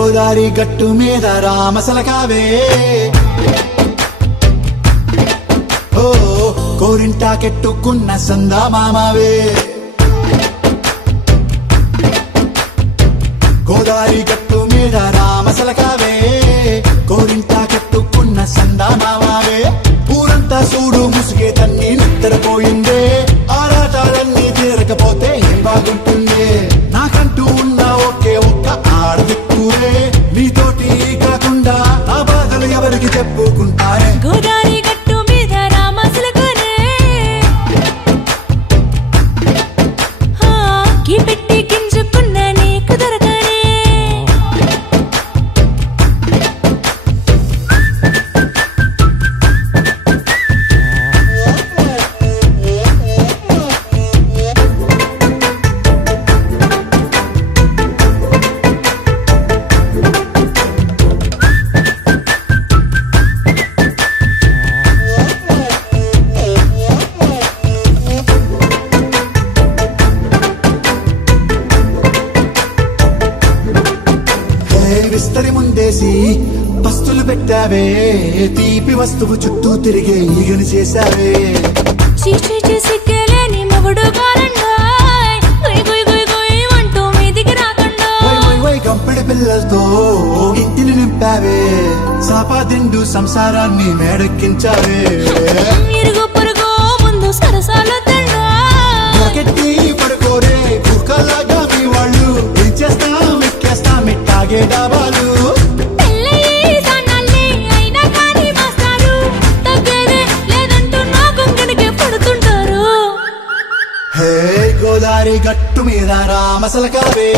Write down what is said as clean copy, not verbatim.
గోదారి గట్టు మీద రామసలకావే ఓ కోరింటా కెట్టుకున్న సందా మామావే గోదారి గట్టు మీద రామసలకావే కోరింటా కెట్టుకున్న సందా మామావే ఊరంతా చూడు ముసుగే తన్ని నిద్రపోయిందే ఆరాటాలన్నీ తీరకపోతే ఏం బాగుంటుందే నాకంటూ ఉన్న ఒకే ఒక్క ఆడదిక్కురే నీతోటి కాకుండా నా బాధలు ఎవరికి చెప్పుకుంటారే గోదారి గట్టు మీద రామసలకారే పెట్టి గింజుకున్న నీకు దొరకనే విస్తరి ముందేసి పస్తులు పెట్టావే తీపి వస్తువు చుట్టూ తిరిగే ఈగని చేశావే చీచి చేసి కేలేని మొగుడు అంటూ మీదికి రాకుండా కంపెడి పిల్లలతో ఇంటిని నింపావే సాపాదిండు సంసారాన్ని మేడెక్కించావే ఇరుగు పొరుగు ముందు సరసాలు కెట్టి పడుకోరే కుక్కలాగా మీ వాళ్ళు ఏం చేస్తాం ఎక్కేస్తాం ఇట్టాగే డాబాలు గోదారి గట్టు మీద రామసలకావే